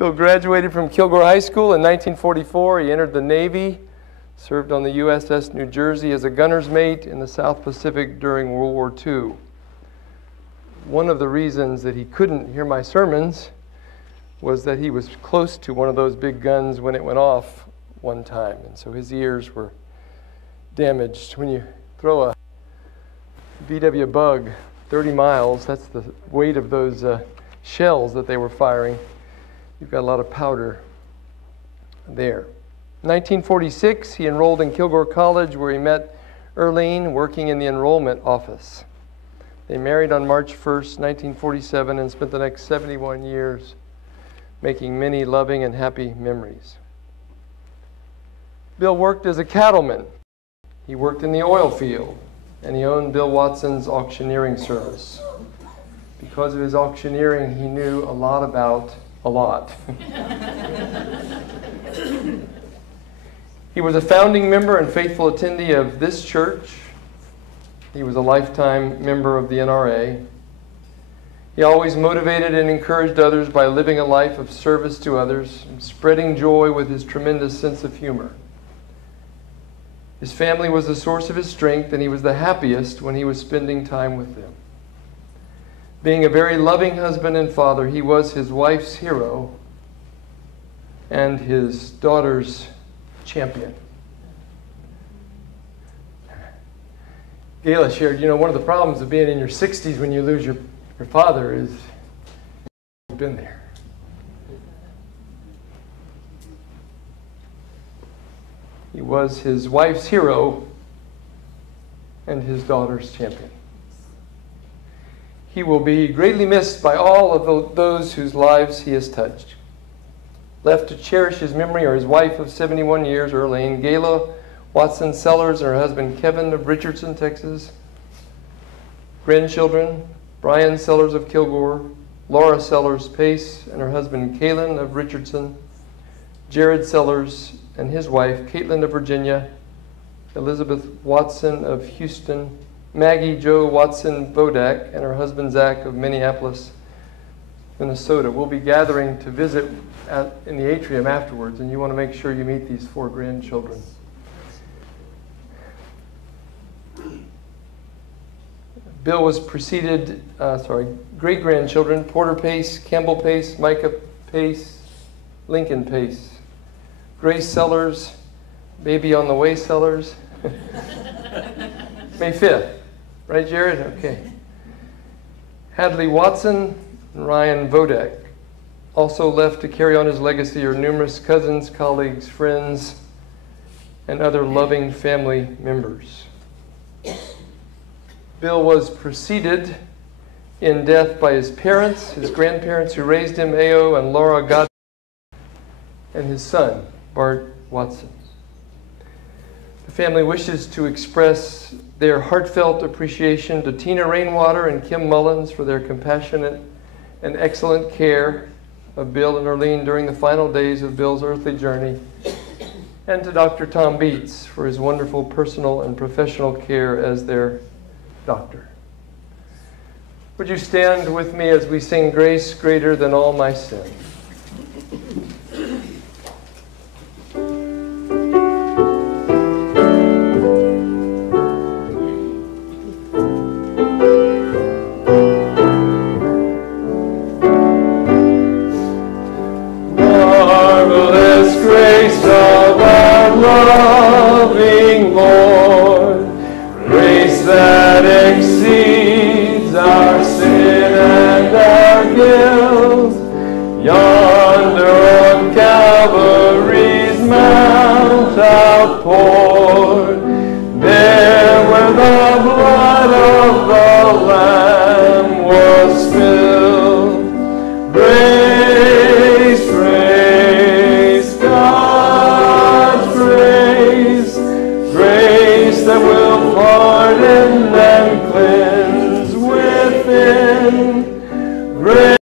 Bill graduated from Kilgore High School in 1944. He entered the Navy, served on the USS New Jersey as a gunner's mate in the South Pacific during World War II. One of the reasons that he couldn't hear my sermons was that he was close to one of those big guns when it went off one time, and so his ears were damaged. When you throw a VW Bug 30 miles, that's the weight of those shells that they were firing. You've got a lot of powder there. In 1946, he enrolled in Kilgore College, where he met Earlene working in the enrollment office. They married on March 1st, 1947, and spent the next 71 years making many loving and happy memories. Bill worked as a cattleman. He worked in the oil field, and he owned Bill Watson's auctioneering service. Because of his auctioneering, he knew a lot about a lot. He was a founding member and faithful attendee of this church. He was a lifetime member of the NRA. He always motivated and encouraged others by living a life of service to others and spreading joy with his tremendous sense of humor. His family was the source of his strength, and he was the happiest when he was spending time with them. Being a very loving husband and father, he was his wife's hero and his daughter's champion. Gayla shared, one of the problems of being in your 60s when you lose your father is you've been there. He was his wife's hero and his daughter's champion. He will be greatly missed by all of those whose lives he has touched. Left to cherish his memory are his wife of 71 years, Earlene, Gayla Watson Sellers, and her husband Kevin of Richardson, Texas. Grandchildren, Brian Sellers of Kilgore, Laura Sellers Pace and her husband Kaylin of Richardson, Jared Sellers and his wife Caitlin of Virginia, Elizabeth Watson of Houston, Maggie Jo Watson Vodak and her husband Zach of Minneapolis, Minnesota. We'll be gathering to visit in the atrium afterwards, and you want to make sure you meet these 4 grandchildren. Bill was preceded, great-grandchildren, Porter Pace, Campbell Pace, Micah Pace, Lincoln Pace, Grace Sellers, baby on the way Sellers, May 5th, right, Jared? Okay. Hadley Watson and Ryan Vodak. Also left to carry on his legacy are numerous cousins, colleagues, friends, and other loving family members. Bill was preceded in death by his parents, his grandparents who raised him, Ao and Laura God, and his son, Bart Watson. The family wishes to express their heartfelt appreciation to Tina Rainwater and Kim Mullins for their compassionate and excellent care of Bill and Earlene during the final days of Bill's earthly journey, and to Dr. Tom Beats for his wonderful personal and professional care as their doctor. Would you stand with me as we sing Grace Greater Than All My Sin? Marvelous grace of our loving Lord, grace that exceeds our sin and our guilt, yonder on Calvary's mount outpoured.